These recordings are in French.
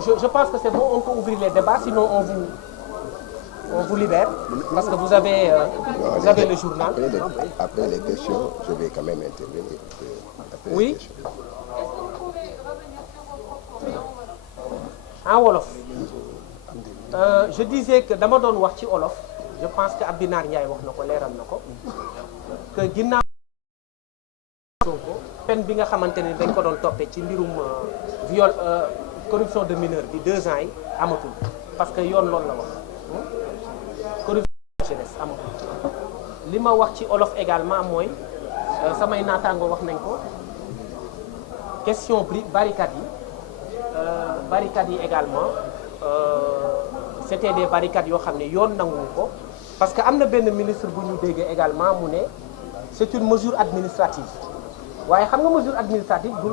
je pense que c'est bon, on peut ouvrir les débats, sinon on vous libère, parce que vous avez le journal. Après les questions, je vais quand même intervenir. Oui. En wolof. Je disais que dama doon wax ci wolof, je pense que Abdinar Ndiaye wax na ko leeral na ko, que ginnaaw Sonko peine bi nga xamante ne dañ ko doon toppee ci mbirum viol corruption de mineur bi 2 ans yi amatul, parce que yoon loolu la wax corruption de jeunesse amatul. li ma wax ci wolof également mooy samay naataango wax nañ ko question barricades yi également c'était des barricades yoo xam ne yoon nanguwu ko, parce que am na benn ministre bu ñu déggee également mu ne c'est une mesure administrative, waaye xam nga mesure administrative du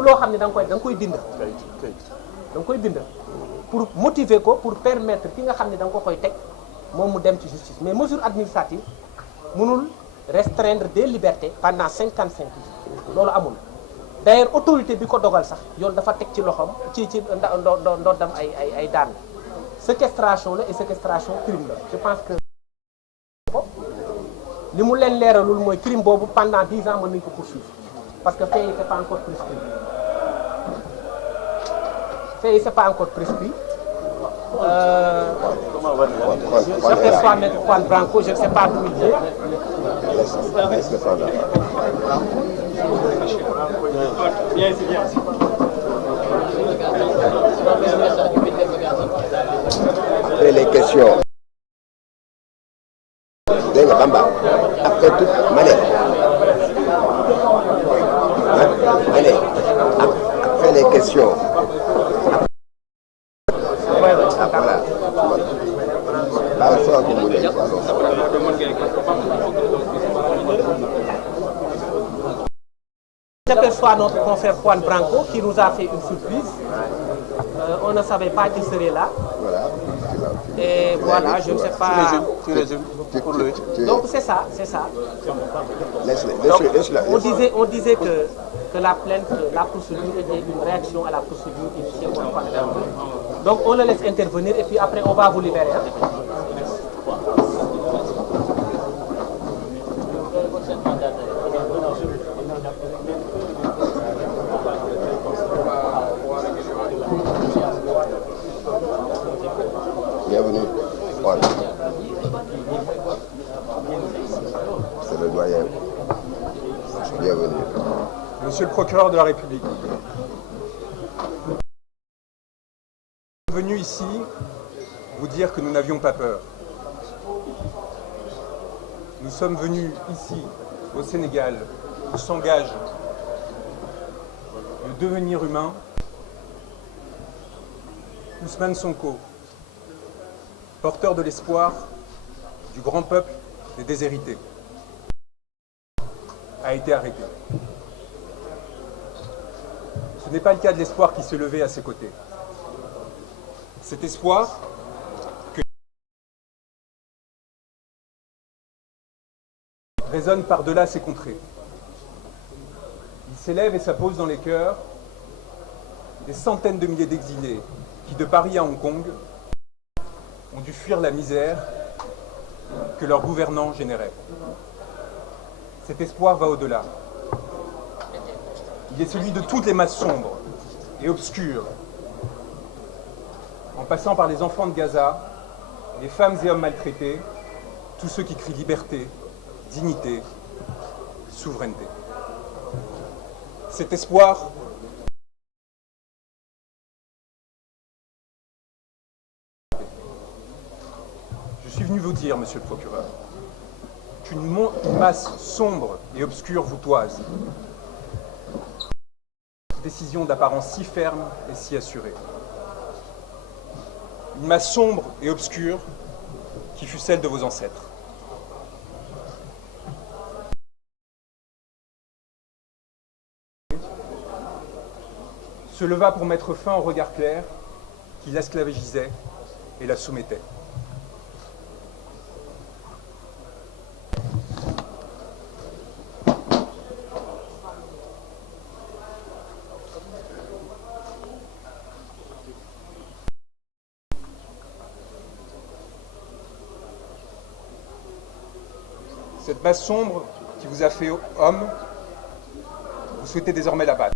loo xam ne da nga koy bind. da nga koy bind pour motiver ko, pour permettre ki nga xam ne da nga ko koy teg moom mu dem ci justice, mais mesure administrative mënul restreindre des libertés pendant 55 jours loolu amul. D'ailleurs autorité bi ko dogal sax yoon dafa teg ci loxoom ci ndoddam ay daan. Séquestration la et séquestration crime la. Je pense que li mu leen leeralul mooy crime boobu pendant 10 ans mën nañu ko poursuivre, parce que fait yi c'est pas encore prescrit. Fait yi c'est pas encore prescrit. J'aperçois Maître Juan Branco, je ne sais pas d'où il est. Après les questions, dégg nga Bamba, après tout après les questions. J'aperçois notre confrère Juan Branco qui nous a fait une surprise. On ne savait pas qu'il serait là. Voilà. Et voilà, je ne sais pas. Tu résumes pour lui. Donc c'est ça. Laisse-le. On disait que la plainte, la procédure était une réaction à la procédure initiée par Juan Branco. Donc on le laisse intervenir et puis après on va vous libérer. Bienvenue. Voilà. C'est le doyen. Bienvenue. Monsieur le procureur de la République, nous sommes venus ici vous dire que nous n'avions pas peur. Nous sommes venus ici, au Sénégal, où s'engage le devenir humain Ousmane Sonko, porteur de l'espoir du grand peuple des déshérités, a été arrêté. Ce n'est pas le cas de l'espoir qui se levait à ses côtés. Cet espoir que résonne par-delà ces contrées. Il s'élève et s'appose dans les cœurs des centaines de milliers d'exilés qui, de Paris à Hong Kong, ont dû fuir la misère que leurs gouvernants généraient. Cet espoir va au-delà. Il est celui de toutes les masses sombres et obscures, en passant par les enfants de Gaza, les femmes et hommes maltraités, tous ceux qui crient liberté, dignité, souveraineté. Cet espoir je suis venu vous dire, monsieur le procureur, qu'une masse sombre et obscure vous toise. Décision d'apparence si ferme et si assurée. Une masse sombre et obscure qui fut celle de vos ancêtres. Se leva pour mettre fin au regard clair qui l'esclavagisait et la soumettait. Cette base sombre qui vous a fait homme, vous souhaitez désormais la battre.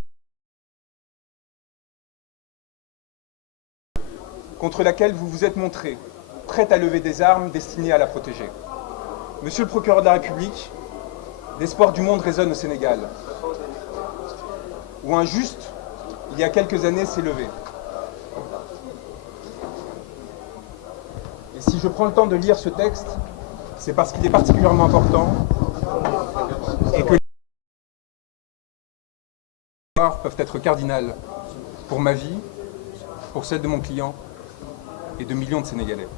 Contre laquelle vous vous êtes montré, prête à lever des armes destinées à la protéger. Monsieur le procureur de la République, l'espoir du monde résonne au Sénégal, où un juste, il y a quelques années, s'est levé. Et si je prends le temps de lire ce texte, c'est parce qu'il est particulièrement important et que les histoires peuvent être cardinales pour ma vie, pour celle de mon client et de millions de Sénégalais.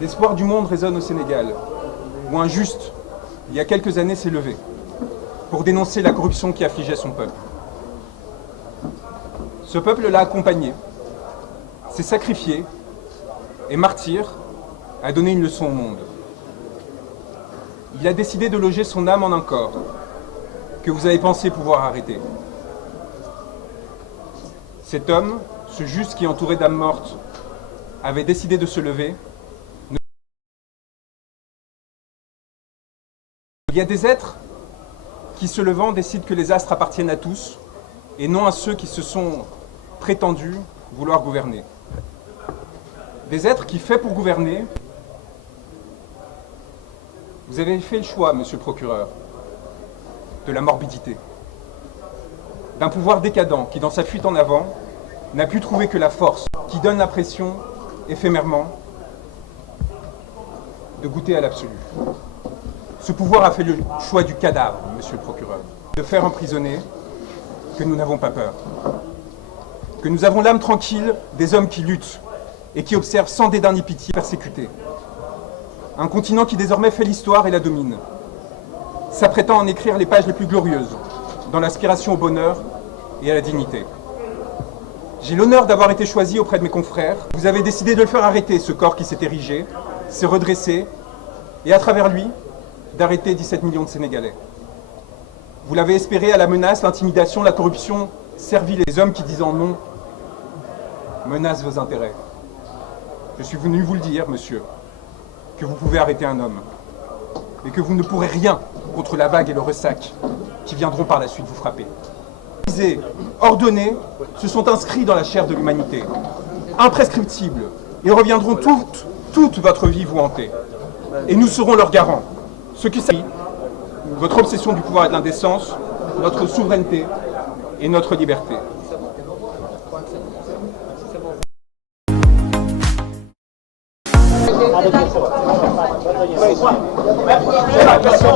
L'espoir du monde résonne au Sénégal, où un juste, il y a quelques années, s'est levé pour dénoncer la corruption qui affligeait son peuple. Ce peuple l'a accompagné, s'est sacrifié et martyr a donné une leçon au monde. Il a décidé de loger son âme en un corps que vous avez pensé pouvoir arrêter. Cet homme, ce juste qui, entouré d'âmes mortes, avait décidé de se lever. Il y a des êtres qui, se levant, décident que les astres appartiennent à tous et non à ceux qui se sont prétendus vouloir gouverner. Des êtres qui, faits pour gouverner, vous avez fait le choix, monsieur le procureur, de la morbidité, d'un pouvoir décadent qui, dans sa fuite en avant, n'a pu trouver que la force, qui donne l'impression, éphémèrement, de goûter à l'absolu. Ce pouvoir a fait le choix du cadavre, monsieur le procureur, de faire emprisonner que nous n'avons pas peur, que nous avons l'âme tranquille des hommes qui luttent et qui observent sans dédain ni pitié persécutés. Un continent qui désormais fait l'histoire et la domine, s'apprêtant à en écrire les pages les plus glorieuses, dans l'aspiration au bonheur et à la dignité. J'ai l'honneur d'avoir été choisi auprès de mes confrères. Vous avez décidé de le faire arrêter, ce corps qui s'est érigé, s'est redressé, et à travers lui, d'arrêter 17 millions de Sénégalais. Vous l'avez espéré à la menace, l'intimidation, la corruption, servi les hommes qui, disant non, menacent vos intérêts. Je suis venu vous le dire, monsieur, que vous pouvez arrêter un homme, mais que vous ne pourrez rien contre la vague et le ressac qui viendront par la suite vous frapper. Ordonnés, se sont inscrits dans la chair de l'humanité, imprescriptibles, et reviendront toute votre vie vous hanter. Et nous serons leurs garants. Ce qui s'agit, votre obsession du pouvoir et de l'indécence, notre souveraineté et notre liberté. Merci.